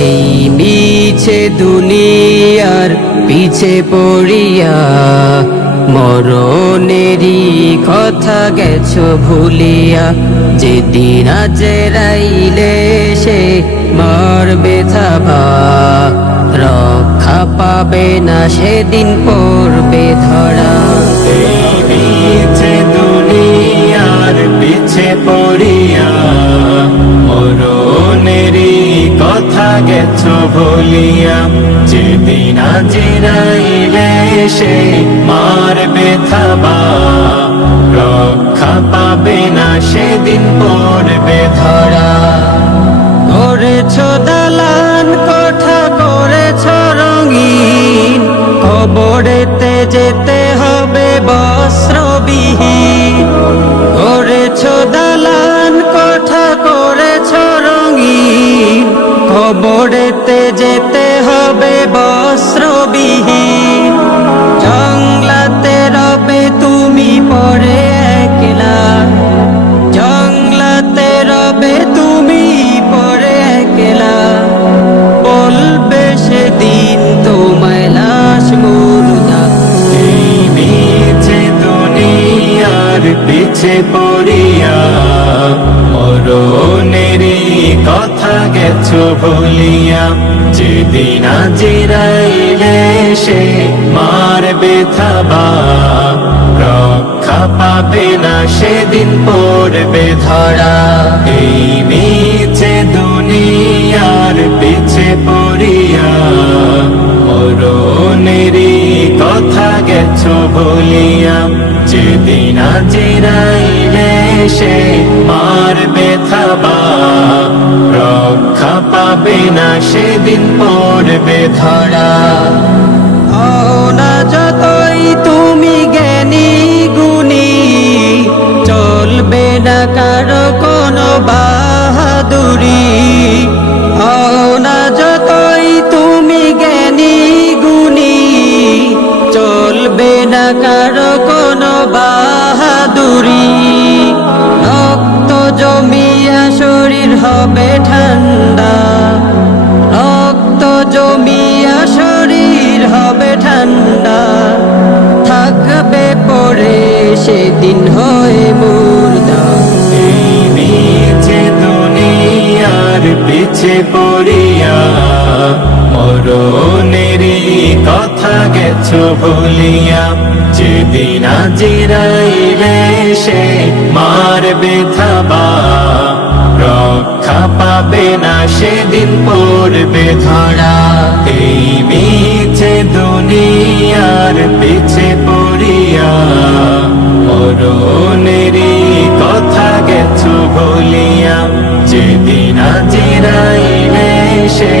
এই মিছে দুনিয়ার পিছে পড়িয়া মরণেরই কথা গেছো ভুলিয়া। যেদিন আজরাইলে সে মারবে থাবা, রক্ষা পাবে না সেদিন পড়বে ধরা। এই মিছে দুনিয়ার পিছে পড়িয়া মরণেরই কথা গেছো ভুলিয়া। যেদিন আজরাইলে সে মারবে থাবা, রক্ষা পাবে না সেদিন পড়বে ধরা। করেছ দালান কোঠা করেছ রঙিন, কবরেতে যেতে হবে বস্ত্রবিহীন। করেছ দালান কোঠা করেছ রঙিন, কবরেতে যেতে হবে বস্ত্রবিহীন। জংলাতে রবে তুমি পরে একলা, জংলাতে রবে তুমি পরে একলা। বলবে সেদিন তোমায় লাশ মুর্দা। এই মিছে দুনিয়ার পিছে পড়িয়া মরণেরই কথা গেছো ভুলিয়া। যেদিন আজরাইলে সে মারবে থাবা, রক্ষা পাবে না সেদিন পড়বে ধরা। এই মিছে দুনিয়ার পিছে পড়িয়া মরণেরই কথা গেছো ভুলিয়া। যেদিন আজরাইলে সে মারবে থাবা, রক্ষা পাবে না সেদিন পড়বে ধরা। হও না যতই তুমি জ্ঞানী গুণী, চলবে না কারো কোনো বাহাদুরি। হও না যতই তুমি জ্ঞানী গুণী, চলবে না কারো কোনো বাহাদুরি। রক্ত জমিয়া শরীর হবে ঠান্ডা, রক্ত জমিয়া শরীর হবে ঠান্ডা। থাকবে পরে সেদিন হয়ে মুর্দা। এই মিছে দুনিয়ার পিছে পড়িয়া মরণেরই কথা গেছো ভুলিয়া। যেদিন আজরাইলে সে মারবে থাবা, রক্ষা পাবে না সেদিন পড়বে ধরা। এই মিছে দুনিয়ার পিছে পড়িয়া মরণেরই কথা গেছো ভুলিয়া। যেদিন আজরাইলে সে